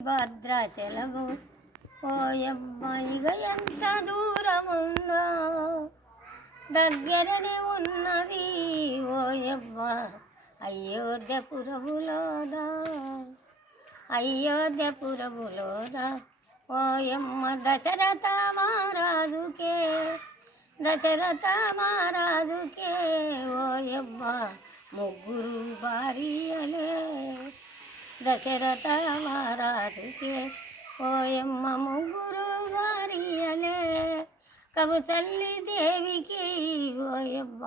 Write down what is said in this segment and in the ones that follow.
భద్రాచలము ఓయమ్మ ఇక ఎంత దూరముందో దగ్గరనే ఉన్నది ఓయమ్మ అయోధ్యపురములోనా అయోధ్యపురములోనా ఓయమ్మ దశరథ మహారాజుకే ఓయమ్మ ముగ్గురు భార్యలే దశరథ మహారాజుకే ఓయమ్మ ముగ్గురు భార్యలే కౌసల్య దేవికి ఓయమ్మ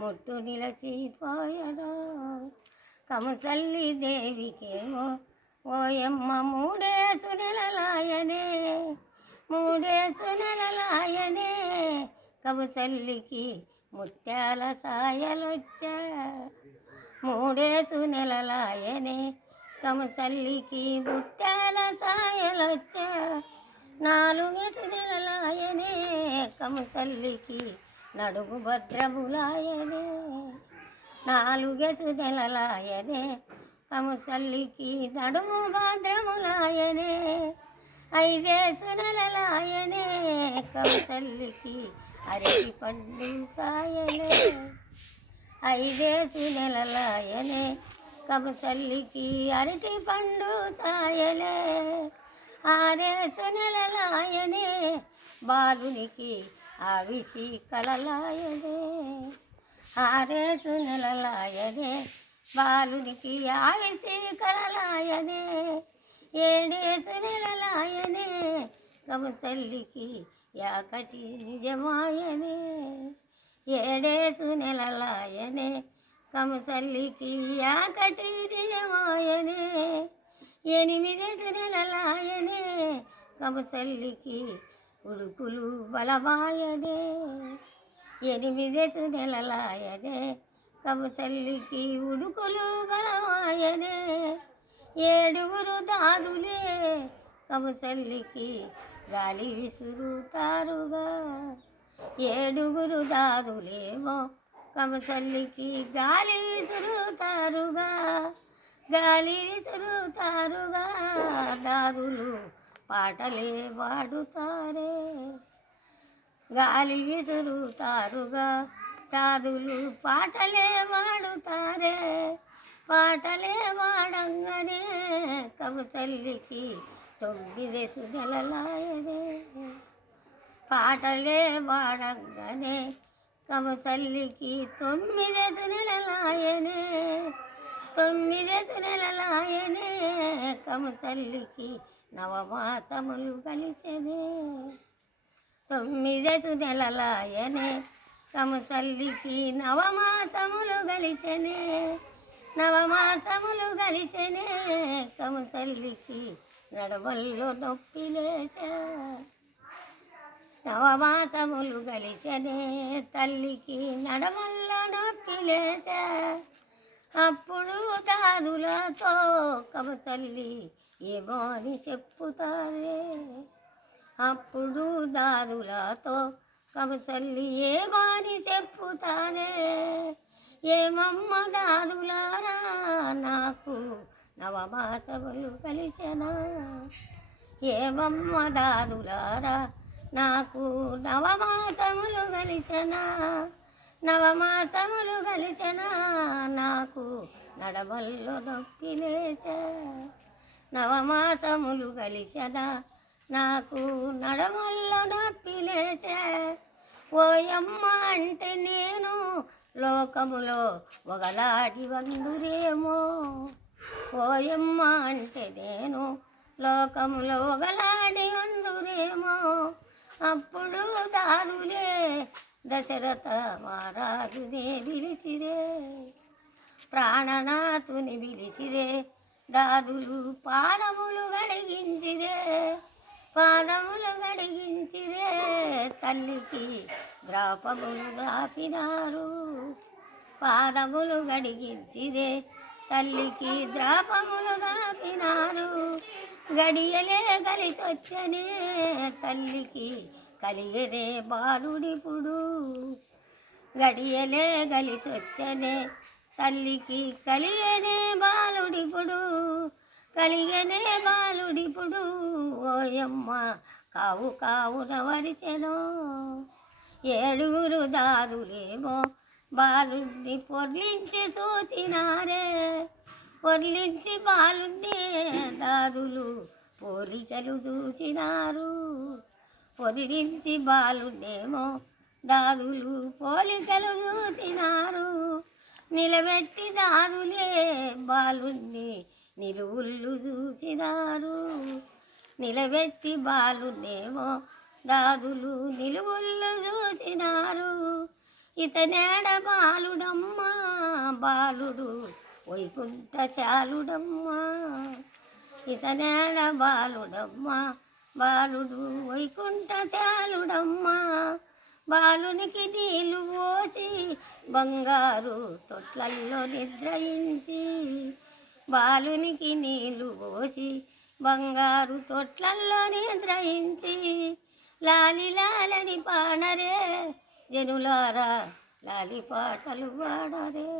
ముట్టు నిలచిపోయరా కౌసల్య దేవికేమో ఓయమ్మ మూడేసు నెలలాయనే కౌసల్యకి ముత్యాల సాయలొచ్చా మూడేసు నెలలాయనే కౌసల్యకి ముత్యాల సాయలొచ్చా నాలుగేసు నెలలాయనే కౌసల్యకి నడుము భద్రములాయనే నాలుగేసు నెలలాయనే కౌసల్యకి నడుము భద్రములాయనే ఐదేసు నెలలాయనే కౌసల్యకి అరటి పండు సాయలే ఐదేసు నెలలాయనే కౌసల్యకి అరటి పండు సాయలే ఆరేసు నెలలాయనే బాలునికి ఆవిసి కలలాయనే ఆరేసు నెలలాయనే బాలునికి ఆవిసి కలలాయనే ఏడేసు నెలలాయనే కౌసల్యకి యాకటి నిజమాయనే ఏడేసు నెలలాయనే కౌసల్యకి యాకటి నిజమాయనే ఎనిమిదేసు నెలలాయనే కౌసల్యకి ఉడుకులు బలమాయనే ఎనిమిదేసు నెలలాయనే కౌసల్యకి ఉడుకులు బలమాయనే ఏడుగురు దాదులే కౌసల్యకి గాలి విసురుతారుగా ఏడుగురు దాదులేమో కౌసల్యకి గాలి విసురుతారుగా దాదులు పాటలే పాడుతారే గాలి విసురుతారుగా దాదులు పాటలే పాడుతారే పాటలే పాడంగానే కౌసల్యకి 9 నెలలాయనే పాటలే పాడంగానే కౌసల్యకి 9 నెలలాయనే 9 నెలలాయనే కౌసల్యకి నవమాసములు కలిసెనే 9 నెలలాయనే కౌసల్యకి నవమాసములు కలిసెనే కౌసల్యకి నడవల్లో నొప్పి లేచా నవమాసములు కలిసెనే తల్లికి నడవల్లో నొప్పి లేచా అప్పుడు దాదులతో కౌసల్య ఏమో అని చెప్పుతారే అప్పుడు దాదులతో కౌసల్య ఏమో అని చెప్పుతారే ఏమమ్మ దాదులారా నాకు నవమాసములు కలిసెనా ఏమమ్మ దాదులారా నాకు నవమాసములు కలిసెనా నాకు నడవల్లో నొప్పి లేచా నవమాసములు కలిసెనా నాకు నడవల్లో నొప్పి లేచా ఓయమ్మ అంటే నేను లోకములో ఒకలాడి వందురేమో ఓయమ్మ అంటే నేను లోకములో ఒకలాడి వందురేమో అప్పుడు దాదులే దశరథ మహారాజునే పిలిచిరే ప్రాణనాథుని పిలిచిరే దాదులు పాదములు గడిగించిరే తల్లికి ద్రాపములు దాపినారు పాదములు గడిగించిరే తల్లికి ద్రాపములు దాపినారు గడియలే కలిసొచ్చనే తల్లికి కలిగనే బాలుడిపుడు గడియలే కలిసొచ్చనే తల్లికి కలిగనే బాలుడిపుడు కలిగనే బాలుడిప్పుడు ఓయమ్మ కావు కావున వరిచెను. ఏడుగురు దాదులేమో బాలుడిని పొర్లించి చూచినారే. పొర్లించి బాలుడిని దాదులు పోలికలు చూసినారు. పొర్లించి బాలుడేమో దాదులు పోలికలు చూసినారు. నిలబెట్టి దాదులే బాలుణ్ణి నిలువుళ్ళు చూసినారు. నిలబెట్టి బాలునేమో దాదులు నిలువుళ్ళు చూసినారు. ఇతనేడ బాలుడమ్మా బాలుడు వైకుంఠ చాలుడమ్మా. ఇతనేడ బాలుడమ్మా బాలుడు వైకుంఠ చాలుడమ్మా. బాలునికి నీళ్ళు పోసి బంగారు తొట్లల్లో నిద్రయించి. బాలునికి నీళ్ళు పోసి బంగారు తొట్లల్లో నిద్రయించి. లాలి లాలని పాడరే జనులారా లాలి పాటలు పాడరే.